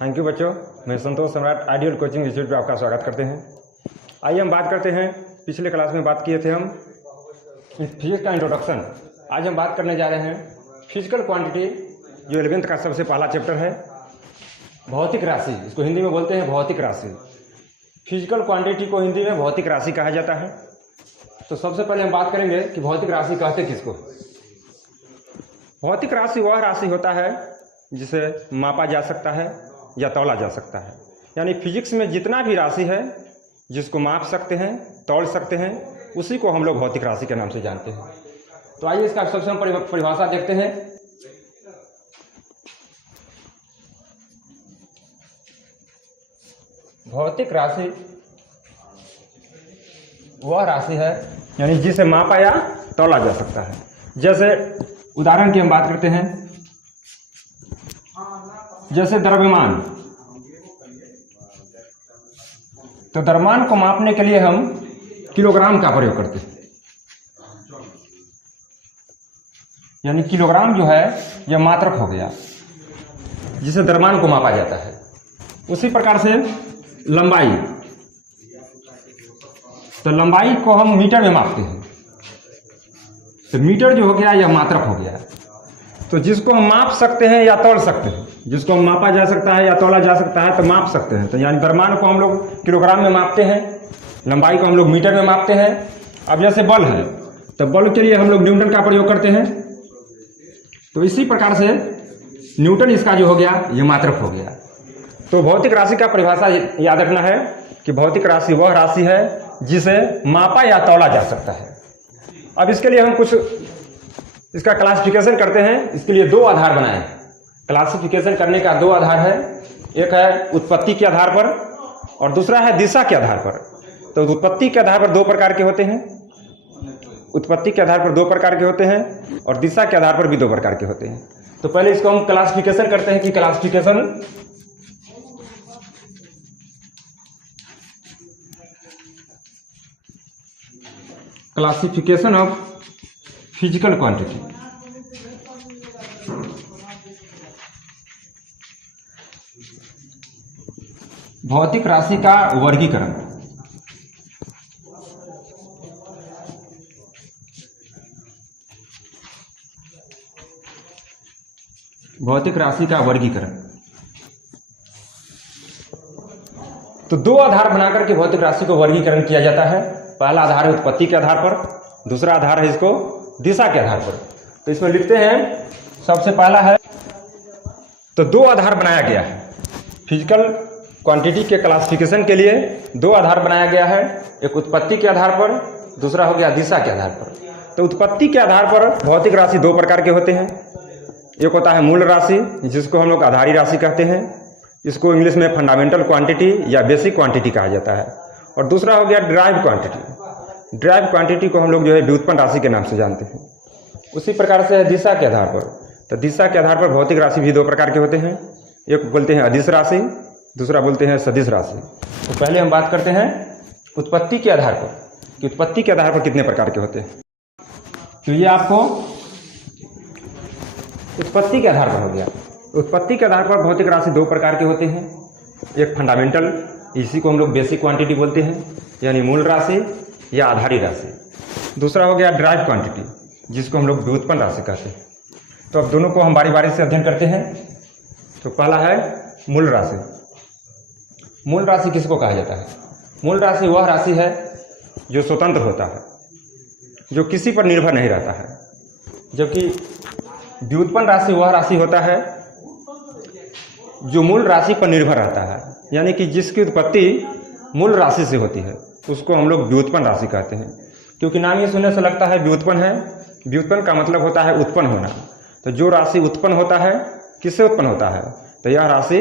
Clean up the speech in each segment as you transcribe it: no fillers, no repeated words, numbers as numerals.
Thank you बच्चों, मैं संतोष सम्राट आइडियल कोचिंग इंस्टीट्यूट पर आपका स्वागत करते हैं। आइए हम बात करते हैं, पिछले क्लास में बात किए थे हम फिजिक्स का इंट्रोडक्शन। आज हम बात करने जा रहे हैं फिजिकल क्वांटिटी, जो 11th का सबसे पहला चैप्टर है, भौतिक राशि। इसको हिंदी में बोलते हैं भौतिक राशि। फिजिकल क्वांटिटी को हिंदी में भौतिक राशि कहा जाता है। तो सबसे पहले हम बात करेंगे कि भौतिक राशि कहते किसको। भौतिक राशि वह राशि होता है जिसे मापा जा सकता है या तौला जा सकता है। यानी फिजिक्स में जितना भी राशि है जिसको माप सकते हैं, तौल सकते हैं, उसी को हम लोग भौतिक राशि के नाम से जानते हैं। तो आइए इसका सबसे हम परिभाषा देखते हैं। भौतिक राशि वह राशि है यानी जिसे मापा या तौला जा सकता है। जैसे उदाहरण की हम बात करते हैं, जैसे द्रव्यमान। तो द्रव्यमान को मापने के लिए हम किलोग्राम का प्रयोग करते हैं। यानी किलोग्राम जो है यह मात्रक हो गया जिसे द्रव्यमान को मापा जाता है। उसी प्रकार से लंबाई, तो लंबाई को हम मीटर में मापते हैं। तो मीटर जो हो गया यह मात्रक हो गया। तो जिसको हम माप सकते हैं या तौल सकते हैं, जिसको हम मापा जा सकता है या तौला जा सकता है, तो माप सकते हैं। तो यानी द्रव्यमान को हम लोग किलोग्राम में मापते हैं, लंबाई को हम लोग मीटर में मापते हैं। अब जैसे बल है, तो बल के लिए हम लोग न्यूटन का प्रयोग करते हैं। तो इसी प्रकार से न्यूटन इसका जो हो गया ये मात्रक हो गया। तो भौतिक राशि का परिभाषा याद रखना है कि भौतिक राशि वह राशि है जिसे मापा या तौला जा सकता है। अब इसके लिए हम कुछ इसका क्लासिफिकेशन करते हैं। इसके लिए दो आधार बनाए। क्लासिफिकेशन करने का दो आधार है, एक है उत्पत्ति के आधार पर और दूसरा है दिशा के आधार पर। तो उत्पत्ति के आधार पर दो प्रकार के होते हैं, उत्पत्ति के आधार पर दो प्रकार के होते हैं और दिशा के आधार पर भी दो प्रकार के होते हैं। तो पहले इसको हम क्लासिफिकेशन करते हैं कि क्लासिफिकेशन ऑफ फिजिकल क्वांटिटी। भौतिक राशि का वर्गीकरण। भौतिक राशि का वर्गीकरण। तो दो आधार बनाकर के भौतिक राशि को वर्गीकरण किया जाता है। पहला आधार है उत्पत्ति के आधार पर, दूसरा आधार है इसको दिशा के आधार पर। तो इसमें लिखते हैं, सबसे पहला है, तो दो आधार बनाया गया है फिजिकल क्वांटिटी के क्लासिफिकेशन के लिए। दो आधार बनाया गया है, एक उत्पत्ति के आधार पर, दूसरा हो गया दिशा के आधार पर। तो उत्पत्ति के आधार पर भौतिक राशि दो प्रकार के होते हैं। एक होता है मूल राशि, जिसको हम लोग आधारी राशि कहते हैं। इसको इंग्लिश में फंडामेंटल क्वांटिटी या बेसिक क्वांटिटी कहा जाता है। और दूसरा हो गया ड्राइव क्वांटिटी। ड्राइव क्वांटिटी को हम लोग जो है व्युत्पन्न राशि के नाम से जानते हैं। उसी प्रकार से दिशा के आधार पर, तो दिशा के आधार पर भौतिक राशि भी दो प्रकार के होते हैं। एक बोलते हैं अदिश राशि, दूसरा बोलते हैं सदिश राशि। तो पहले हम बात करते हैं उत्पत्ति के आधार पर कि उत्पत्ति के आधार पर कितने प्रकार के होते हैं। तो ये आपको उत्पत्ति के आधार पर हो गया। उत्पत्ति के आधार पर भौतिक राशि दो प्रकार के होते हैं। एक फंडामेंटल, इसी को हम लोग बेसिक क्वांटिटी बोलते हैं, यानी मूल राशि या आधारी राशि। दूसरा हो गया ड्राइव क्वांटिटी, जिसको हम लोग व्युत्पन्न राशि कहते हैं। तो अब दोनों को हम बारी बारी से अध्ययन करते हैं। तो पहला है मूल राशि। मूल राशि किसको कहा जाता है? मूल राशि वह राशि है जो स्वतंत्र होता है, जो किसी पर निर्भर नहीं रहता है। जबकि व्युत्पन्न राशि वह राशि होता है जो मूल राशि पर निर्भर रहता है, यानी कि जिसकी उत्पत्ति मूल राशि से होती है, उसको हम लोग व्युत्पन्न राशि कहते हैं। क्योंकि नाम ही सुनने से लगता है व्युत्पन्न है। व्युत्पन्न का मतलब होता है उत्पन्न होना। तो जो राशि उत्पन्न होता है, किससे उत्पन्न होता है? तो यह राशि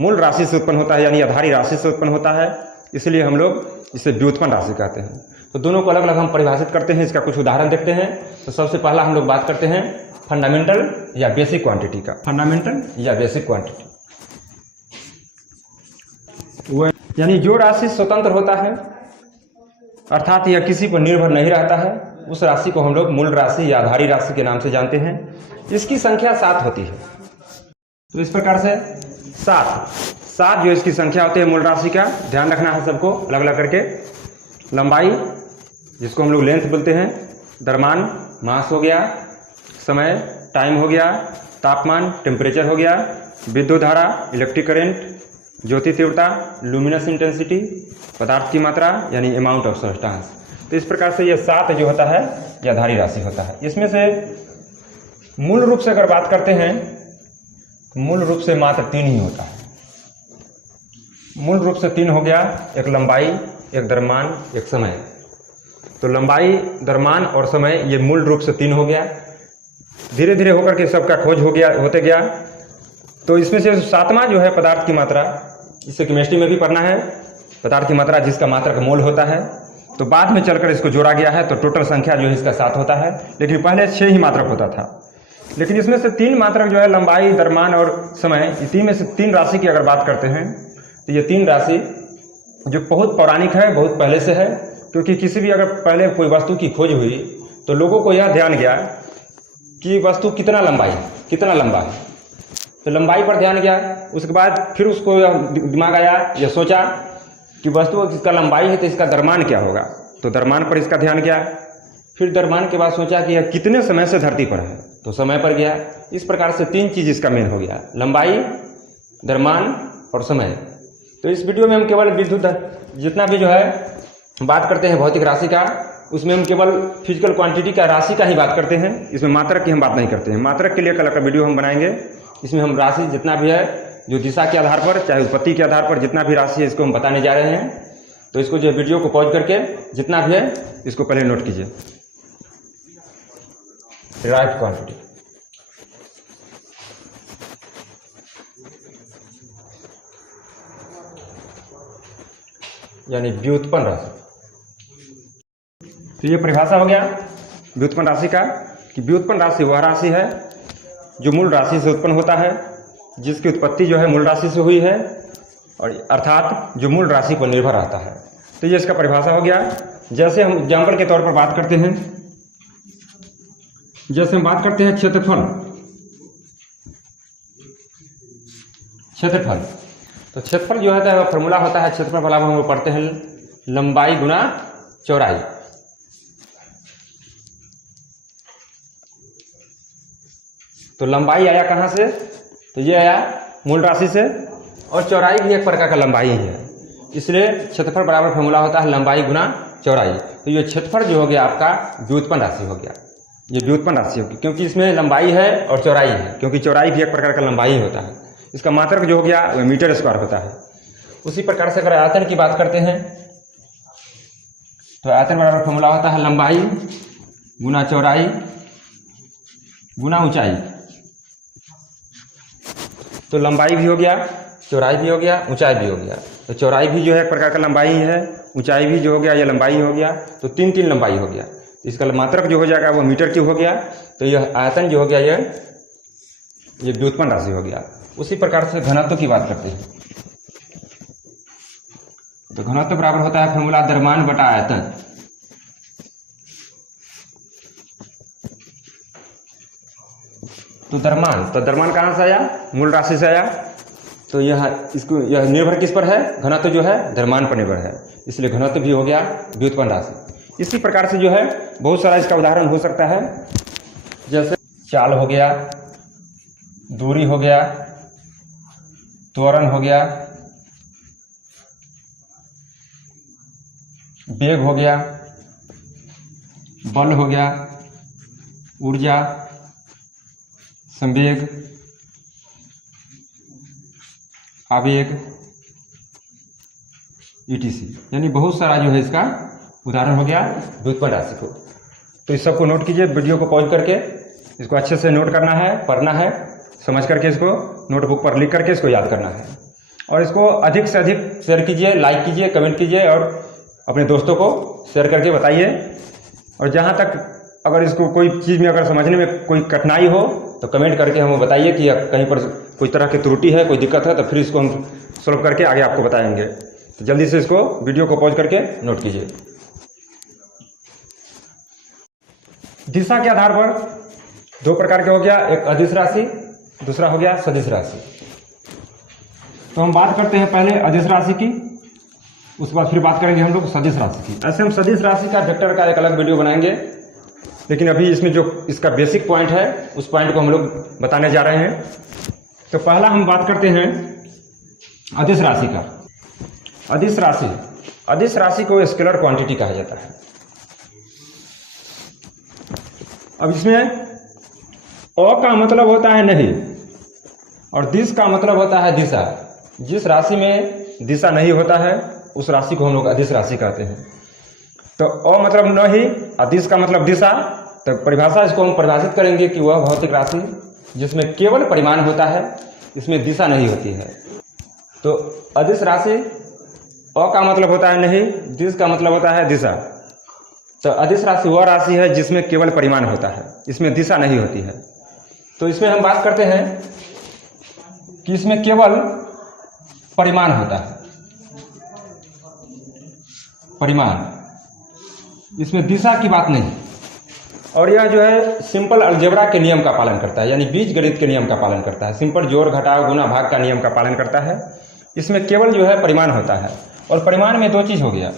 मूल राशि से उत्पन्न होता है, यानी आधारी राशि से उत्पन्न होता है। इसलिए हम लोग इसे व्युत्पन्न राशि कहते हैं। तो दोनों को अलग अलग हम परिभाषित करते हैं। इसका कुछ उदाहरण देखते हैं। तो सबसे पहला हम लोग बात करते हैं फंडामेंटल या बेसिक क्वांटिटी का। फंडामेंटल या बेसिक क्वांटिटी वो यानी जो राशि स्वतंत्र होता है, अर्थात यह किसी पर निर्भर नहीं रहता है, उस राशि को हम लोग मूल राशि या आधारी राशि के नाम से जानते हैं। इसकी संख्या 7 होती है। तो इस प्रकार से सात सात जो इसकी संख्या होती है मूल राशि का, ध्यान रखना है सबको अलग अलग करके। लंबाई जिसको हम लोग लेंथ बोलते हैं, द्रव्यमान मास हो गया, समय टाइम हो गया, तापमान टेम्परेचर हो गया, विद्युत धारा इलेक्ट्रिक करंट, ज्योति तीव्रता लुमिनस इंटेंसिटी, पदार्थ की मात्रा यानी अमाउंट ऑफ सब्सटेंस। तो इस प्रकार से ये सात जो होता है यह आधारी राशि होता है। इसमें से मूल रूप से अगर बात करते हैं, मूल रूप से मात्र तीन ही होता है। मूल रूप से तीन हो गया, एक लंबाई, एक द्रव्यमान, एक समय। तो लंबाई, द्रव्यमान और समय ये मूल रूप से तीन हो गया। धीरे धीरे होकर के सबका खोज होते गया। तो इसमें से सातवां जो है पदार्थ की मात्रा, इसे केमिस्ट्री में भी पढ़ना है, पदार्थ की मात्रा जिसका मात्रक मोल होता है। तो बाद में चलकर इसको जोड़ा गया है, तो टोटल संख्या जो है इसका 7 होता है, लेकिन पहले 6 ही मात्रक होता था। लेकिन इसमें से 3 मात्रक जो है लंबाई, द्रव्यमान और समय, इसी में से 3 राशि की अगर बात करते हैं तो ये 3 राशि जो बहुत पौराणिक है, बहुत पहले से है। क्योंकि किसी भी अगर पहले कोई वस्तु की खोज हुई तो लोगों को यह ध्यान गया कि वस्तु कितना लंबाई है, कितना लंबा है, तो लंबाई पर ध्यान गया। उसके बाद फिर उसको दिमाग आया, यह सोचा कि वस्तु इसका लंबाई है तो इसका द्रव्यमान क्या होगा, तो द्रव्यमान पर इसका ध्यान गया। फिर द्रव्यमान के बाद सोचा कि यह कितने समय से धरती पर है, तो समय पर गया। इस प्रकार से 3 चीज इसका मेन हो गया, लंबाई, द्रव्यमान और समय। तो इस वीडियो में हम केवल विद्युत जितना भी जो है बात करते हैं भौतिक राशि का, उसमें हम केवल फिजिकल क्वांटिटी का राशि का ही बात करते हैं। इसमें मात्रक की हम बात नहीं करते हैं। मात्रक के लिए कल का वीडियो हम बनाएंगे। इसमें हम राशि जितना भी है, जो दिशा के आधार पर, चाहे उत्पत्ति के आधार पर जितना भी राशि है, इसको हम बताने जा रहे हैं। तो इसको जो वीडियो को पॉज करके जितना भी है इसको पहले नोट कीजिए। डिराइव्ड क्वांटिटी यानी व्युत्पन्न राशि। तो ये परिभाषा हो गया व्युत्पन्न राशि का, कि व्युत्पन्न राशि वह राशि है जो मूल राशि से उत्पन्न होता है, जिसकी उत्पत्ति जो है मूल राशि से हुई है, और अर्थात जो मूल राशि पर निर्भर रहता है। तो ये इसका परिभाषा हो गया। जैसे हम एग्जाम्पल के तौर पर बात करते हैं, जैसे हम बात करते हैं क्षेत्रफल। क्षेत्रफल तो क्षेत्रफल जो है फॉर्मूला होता है क्षेत्रफल वाला, हम लोग पढ़ते हैं लंबाई गुना चौड़ाई। तो लंबाई आया कहाँ से, तो ये आया मूल राशि से, और चौड़ाई भी एक प्रकार का लंबाई ही है। इसलिए क्षेत्रफल बराबर फॉर्मूला होता है लंबाई गुना चौड़ाई। तो ये क्षेत्रफल जो हो गया आपका व्युत्पन्न राशि हो गया, ये व्युत्पन्न राशि होगी, क्योंकि इसमें लंबाई है और चौड़ाई है, क्योंकि चौड़ाई भी एक प्रकार का लंबाई ही होता है। इसका मात्रक जो हो गया वह मीटर स्क्वायर होता है। उसी प्रकार से अगर आयतन की बात करते हैं तो आयतन बराबर फॉर्मूला होता है लंबाई गुना चौड़ाई गुना ऊंचाई। तो लंबाई भी हो गया, चौड़ाई भी हो गया, ऊंचाई भी हो गया। तो चौड़ाई भी जो है एक प्रकार का लंबाई ही है, ऊंचाई भी जो हो गया यह लंबाई हो गया। तो 3 लंबाई हो गया। इसका मात्रक जो हो जाएगा वो मीटर क्यूब हो गया। तो यह आयतन जो हो गया ये व्युत्पन्न राशि हो गया। उसी प्रकार से घनत्व की बात करते हैं। तो घनत्व बराबर होता है फॉर्मूला द्रव्यमान बटा आयतन। तो द्रव्यमान कहाँ से आया, मूल राशि से आया। तो यह निर्भर किस पर है, घनत्व जो है द्रव्यमान पर निर्भर है, इसलिए घनत्व भी हो गया व्युत्पन्न राशि। इसी प्रकार से जो है बहुत सारा इसका उदाहरण हो सकता है, जैसे चाल हो गया, दूरी हो गया, त्वरण हो गया, वेग हो गया, बल हो गया, ऊर्जा, संवेग, आवेग, ईटीसी, यानी बहुत सारा जो है इसका उदाहरण हो गया व्युत्पन्न राशि को। तो इस सबको नोट कीजिए, वीडियो को पॉज करके इसको अच्छे से नोट करना है, पढ़ना है, समझ करके इसको नोटबुक पर लिख करके इसको याद करना है। और इसको अधिक से अधिक शेयर कीजिए, लाइक कीजिए, कमेंट कीजिए और अपने दोस्तों को शेयर करके बताइए। और जहाँ तक अगर इसको कोई चीज़ में अगर समझने में कोई कठिनाई हो तो कमेंट करके हमें बताइए कि कहीं पर कोई तरह की त्रुटि है, कोई दिक्कत है, तो फिर इसको हम सॉल्व करके आगे आपको बताएंगे। तो जल्दी से इसको वीडियो को पॉज करके नोट कीजिए। दिशा के आधार पर 2 प्रकार के हो गया, एक अदिश राशि, दूसरा हो गया सदिश राशि। तो हम बात करते हैं पहले अदिश राशि की, उसके बाद फिर बात करेंगे हम लोग सदिश राशि की। ऐसे हम सदिश राशि का वेक्टर का एक अलग वीडियो बनाएंगे, लेकिन अभी इसमें जो इसका बेसिक पॉइंट है उस पॉइंट को हम लोग बताने जा रहे हैं। तो पहला हम बात करते हैं अदिश राशि का। अदिश राशि को स्केलर क्वांटिटी कहा जाता है। अब इसमें अ का मतलब होता है नहीं और दिश का मतलब होता है दिशा। जिस राशि में दिशा नहीं होता है उस राशि को हम लोग अदिश राशि कहते हैं। तो अ मतलब नहीं, अदिश का मतलब दिशा। तो परिभाषा इसको हम परिभाषित करेंगे कि वह भौतिक राशि जिसमें केवल परिमाण होता है, इसमें दिशा नहीं होती है। तो अदिश राशि अ का मतलब होता है नहीं, दिश का मतलब होता है दिशा। तो अदिश राशि वह राशि है जिसमें केवल परिमाण होता है, इसमें दिशा नहीं होती है। तो इसमें हम बात करते हैं कि इसमें केवल परिमाण होता है, परिमाण, इसमें दिशा की बात नहीं। और यह जो है सिंपल अलजेब्रा के नियम का पालन करता है, यानी बीज गणित के नियम का पालन करता है। सिंपल जोड़ घटाव गुना भाग का नियम का पालन करता है। इसमें केवल जो है परिमाण होता है। और परिमाण में दो चीज हो गया,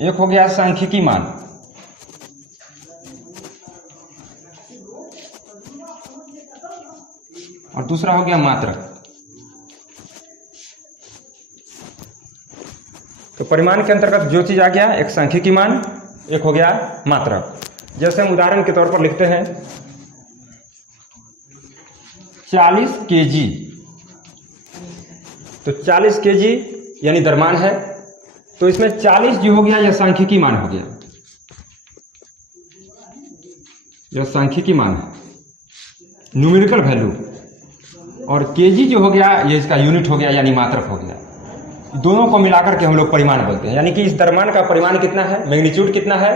एक हो गया सांख्यिकी मान, और दूसरा हो गया मात्रक। तो परिमाण के अंतर्गत जो चीज आ गया, एक सांख्यिकी मान, एक हो गया मात्रक। जैसे हम उदाहरण के तौर पर लिखते हैं 40 kg। तो 40 kg यानी द्रव्यमान है। तो इसमें 40 जो हो गया यह सांख्यिकी मान हो गया, यह सांख्यिकी मान है, न्यूमेरिकल वैल्यू। और केजी जो हो गया ये इसका यूनिट हो गया, यानी मात्रक हो गया। दोनों को मिलाकर के हम लोग परिमाण बोलते हैं। यानी कि इस द्रव्यमान का परिमाण कितना है, मैग्नीट्यूड कितना है,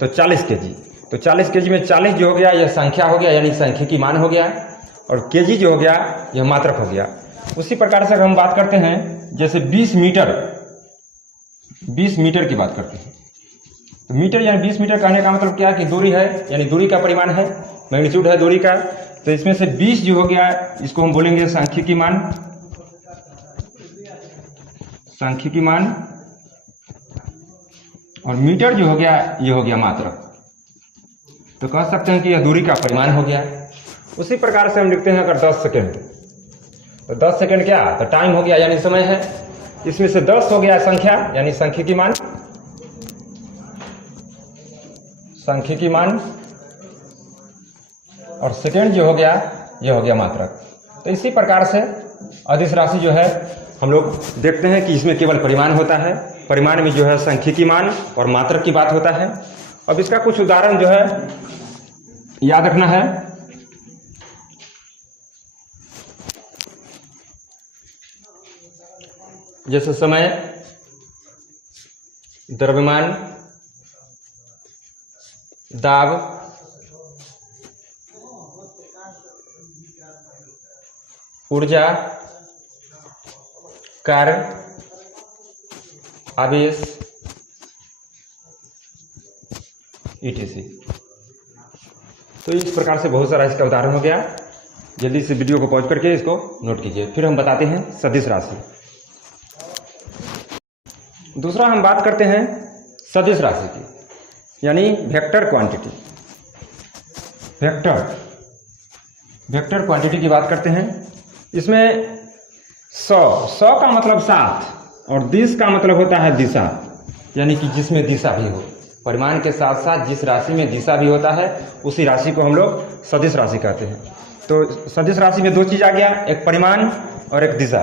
तो 40 kg। तो 40 kg में 40 जो हो गया यह संख्या हो गया, यानी सांख्यिकी मान हो गया, और केजी जो हो गया यह मात्रक हो गया। उसी प्रकार से अगर हम बात करते हैं, जैसे 20 मीटर की बात करते हैं, तो मीटर यानी 20 मीटर कहने का मतलब क्या है कि दूरी है, यानी दूरी का परिमाण है, मैग्नीट्यूड है दूरी का। तो इसमें से 20 जो हो गया इसको हम बोलेंगे सांख्यिकी मान, सांख्यिकी मान। और मीटर जो हो गया ये हो गया मात्रक। तो कह सकते हैं कि यह दूरी का परिमाण हो गया। उसी प्रकार से हम लिखते हैं अगर 10 सेकेंड, तो 10 सेकेंड क्या, तो टाइम हो गया, यानी समय है। इसमें से 10 हो गया संख्या, यानी सांख्यिकी मान, सांख्यिकी मान, और सेकेंड जो हो गया यह हो गया मात्रक। तो इसी प्रकार से अदिश राशि जो है हम लोग देखते हैं कि इसमें केवल परिमाण होता है। परिमाण में जो है सांख्यिकी मान और मात्रक की बात होता है। अब इसका कुछ उदाहरण जो है याद रखना है। जैसे समय, द्रव्यमान, दाब, ऊर्जा, कार्य, आवेश, etc। तो इस प्रकार से बहुत सारा इसका उदाहरण हो गया। जल्दी से वीडियो को पॉज करके इसको नोट कीजिए। फिर हम बताते हैं सदिश राशि। दूसरा हम बात करते हैं सदिश राशि की, यानी वेक्टर क्वांटिटी। वेक्टर क्वांटिटी की बात करते हैं। इसमें 100 का मतलब 7 और दिश का मतलब होता है दिशा, यानी कि जिसमें दिशा भी हो। परिमाण के साथ साथ जिस राशि में दिशा भी होता है उसी राशि को हम लोग सदिश राशि कहते हैं। तो सदिश राशि में दो चीज आ गया, एक परिमाण और एक दिशा।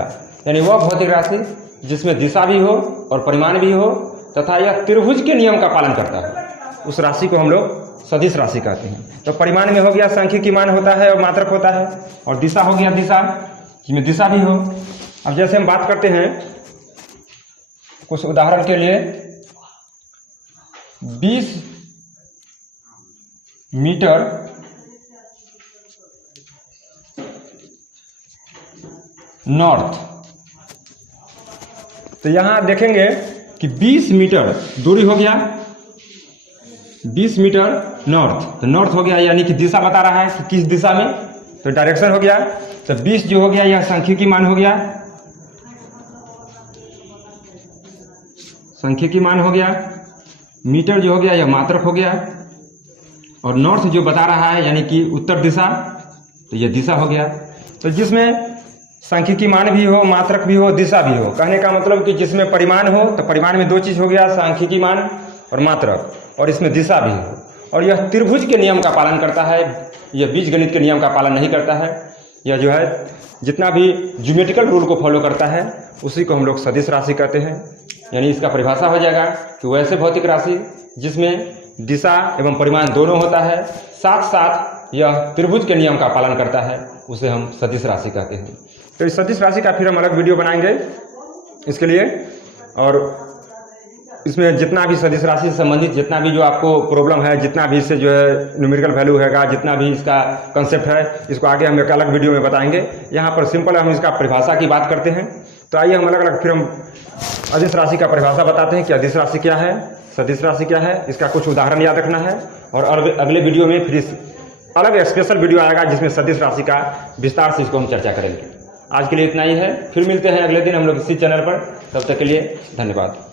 यानी वह भौतिक राशि जिसमें दिशा भी हो और परिमाण भी हो तथा यह त्रिभुज के नियम का पालन करता है, उस राशि को हम लोग सदिश राशि कहते हैं। तो परिमाण में हो गया सांख्यिकी मान होता है और मात्रक होता है, और दिशा हो गया दिशा, जिसमें दिशा भी हो। अब जैसे हम बात करते हैं कुछ उदाहरण के लिए, 20 मीटर नॉर्थ। तो यहां देखेंगे कि 20 मीटर दूरी हो गया, 20 मीटर नॉर्थ। तो नॉर्थ हो गया, यानी कि दिशा बता रहा है कि किस दिशा में, तो डायरेक्शन हो गया। तो 20 जो हो गया यह सांख्यिकी मान हो गया, सांख्यिकी मान हो गया। मीटर जो हो गया यह मात्रक हो गया। और नॉर्थ जो बता रहा है यानी कि उत्तर दिशा, तो यह दिशा हो गया। तो जिसमें सांख्यिकी मान भी हो, मात्रक भी हो, दिशा भी हो, कहने का मतलब कि जिसमें परिमाण हो, तो परिमाण में 2 चीज़ हो गया, सांख्यिकी मान और मात्रक, और इसमें दिशा भी हो। और यह त्रिभुज के नियम का पालन करता है, यह बीजगणित के नियम का पालन नहीं करता है। यह जो है जितना भी ज्योमेट्रिकल रूल को फॉलो करता है उसी को हम लोग सदिश राशि कहते हैं। यानी इसका परिभाषा हो जाएगा कि वैसे भौतिक राशि जिसमें दिशा एवं परिमाण दोनों होता है, साथ साथ यह त्रिभुज के नियम का पालन करता है, उसे हम सदिश राशि कहते हैं। तो इस सदिश राशि का फिर हम अलग वीडियो बनाएंगे इसके लिए। और इसमें जितना भी सदिश राशि से संबंधित जितना भी जो आपको प्रॉब्लम है, जितना भी इससे जो है न्यूमेरिकल वैल्यू हैगा, जितना भी इसका कंसेप्ट है, इसको आगे हम एक अलग वीडियो में बताएंगे। यहाँ पर सिंपल हम इसका परिभाषा की बात करते हैं। तो आइए हम अलग अलग फिर हम अदिश राशि का परिभाषा बताते हैं कि अदिश राशि क्या है, सदिश राशि क्या है, इसका कुछ उदाहरण याद रखना है। और अगले वीडियो में फिर इस अलग स्पेशल वीडियो आएगा जिसमें सदिश राशि का विस्तार से इसको हम चर्चा करेंगे। आज के लिए इतना ही है, फिर मिलते हैं अगले दिन हम लोग इसी चैनल पर। तब तक के लिए धन्यवाद।